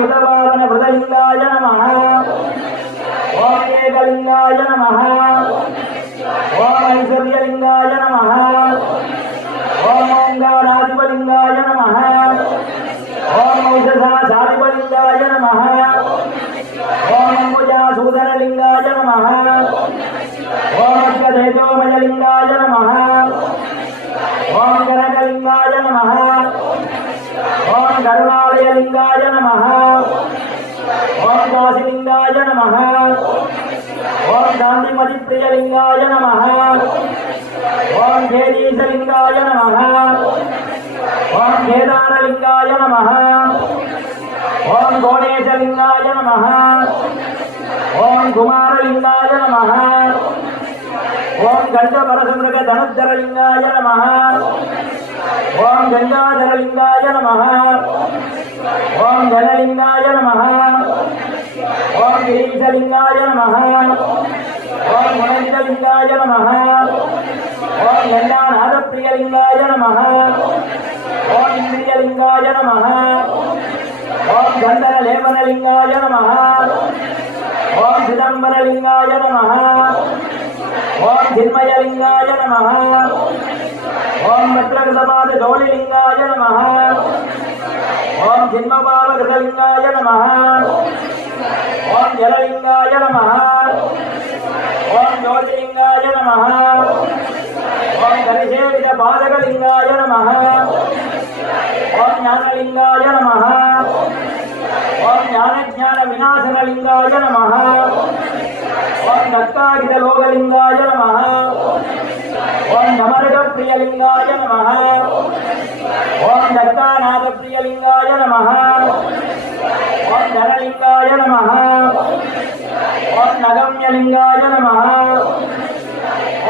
ऋतपावन भृतलिंगाय नमः ओम एकलिंगाय नमः ओम ऐश्वर्यलिंगाय नमः ओम ओंकाराधिपलिंगाय नमः ओम औषधाचाधिपलिंगाय नमः ओम अंबुजासूदनलिंगाय नमः ओम अश्वतेजोमयलिंगाय नमः ओम कनकलिंगाय नमः ओम करुणालयलिंगाय नमः ओम काशीलिंगाय नमः ओम गांधीमतिप्रियलिंगाय नमः ओम खेदीशलिंगाय नमः ओम केदारलिंगाय नमः ओम गणेशलिंगाय नमः ओम कुमारलिंगाय नमः ओम गंधपरसमृगधनुद्धरलिंगाय नमः ओम गंगाधरलिंगाय नमः ओम जनलिंगाय नमः ओम गिरीशलिंगाय नमः ओम गुणलिंगाय नमः ओम गंगानाथप्रियलिंगाय नमः ओम इंद्रियलिंगाय नमः ओम गंधरलेपनलिंगाय नमः ओम चिदंबरलिंगाय नमः ओम चिन्मयलिंगाय नमः ओम भद्रकृतपादधौलिलिंगाय नमः ओम चिन्मपालकृतलिंगाय नमः ओम जललिंगाय नमः ओम ज्योतिलिंगाय नमः ओम कलिशेवितपादकलिंगाय नमः ओम ज्ञानलिंगाय नमः ओम ज्ञानविनाशनलिंगाय नमः ओम दत्तागितलोकलिंगाय नमः ओम नमर्गप्रियलिंगाय नमः ओम दत्तानाथप्रियलिंगाय नमः ओम धनलिंगाय नमः ओम नगम्यलिंगाय नमः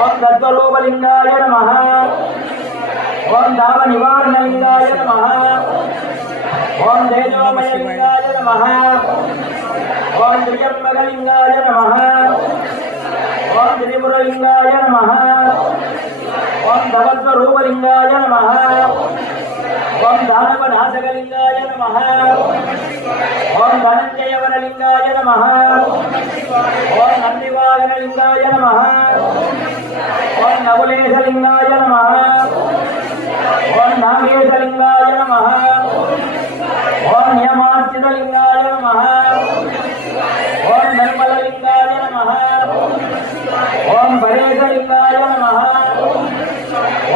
ओम तत्त्वरूपलिंगाय नमः ओम दावनिवारणलिंगाय नमः ओम तेजोमयलिंगाय नमः ओम त्र्यंबकलिंगाय नमः ओम त्रिपुरलिंगाय नमः ओम भगवत्स्वरूपलिंगाय नमः ओम दानवनाशकलिंगाय नमः ओम धनञ्जयवरलिंगाय नमः ओम नन्दिवाहनलिंगाय नमः ओम नकुलेशलिंगाय नमः ओम नागेशलिंगाय नमः ओम नियमार्चितलिंगाय नमः ओम निर्मललिंगाय नमः ओम परेशलिंगाय नमः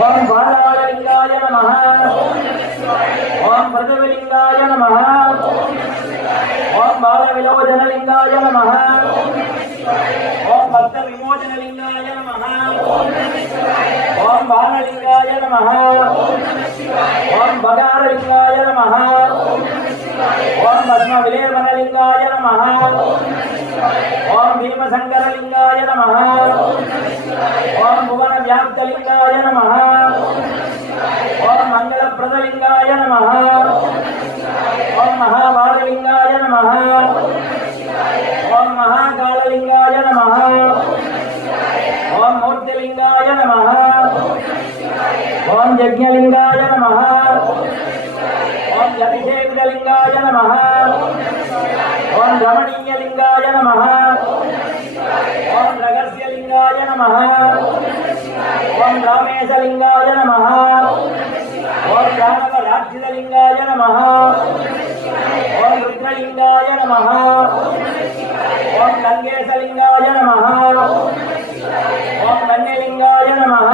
ओम बालालिंगाय नमः ओम पृथ्वीलिंगाय नमः ओम बालविलोचनलिंगाय नमः ओम भक्तविमोचनलिंगाय नमः ओम बाणलिंगाय नमः ओम बगारलिंगाय नमः ओम भस्मविलेपनलिंगाय नमः ओम भीमशंकरलिंगाय नमः ओम भुवनव्याप्तलिंगाय नमः ओम मंगलप्रदलिंगाय नमः ओम महाभागलिंगाय नमः ओम महाकाललिंगाय नमः ओम मूर्तिलिंगाय नमः ओम यज्ञलिंगाय नमः ओम अभिषेकलिंगाय नमः ओम रमणीयलिंगाय नमः ओम रगस्यलिंगाय नमः ओम रामेशलिंगाय नमः ओम रामवराक्षितलिंगाय नमः ओम रुद्रलिंगाय नमः ओम लंकेशलिंगाय नमः ओम नन्यलिंगाय नमः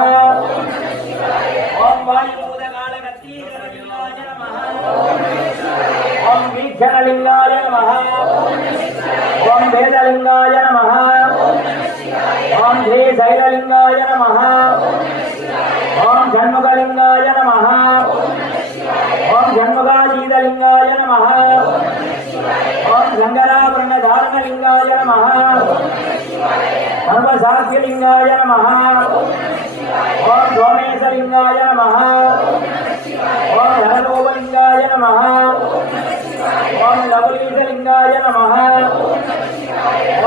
ओम वायुभूतकालकत्तीलिंगाय नमः ओम वीक्षणलिंगाय नमः ओम वेदलिंगाय नमः ओम श्रीशैललिंगाय नमः ओम षण्मुखलिंगाय नमः ओम षण्मुखाजीतलिंगाय नमः ओम शंकराभरणधारणलिंगाय नमः सर्वशास्त्रलिंगाय नमः ओम सोमेशलिंगाय नमः ओम धनलोपलिंगाय नमः ओम लवलीशलिंगाय नमः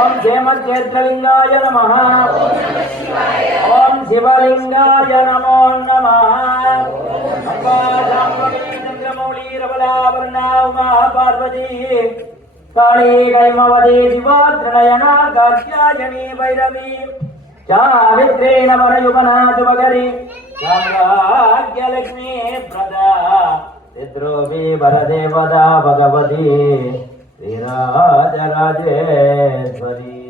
ओम क्षेमक्षेत्रलिंगाय नमः ओम शिवलिंगाय नमो नमः चंद्रमौली रबलावरणा उमा पार्वती काली कैमवती शिवा त्रिनयना कात्यायनी भैरवी चावित्रेण वरयुगनाथुमगरी साम्राज्यलक्ष्मी प्रदा चिद्रूपी वरदेवता भगवती श्रीराजराजेश्वरी।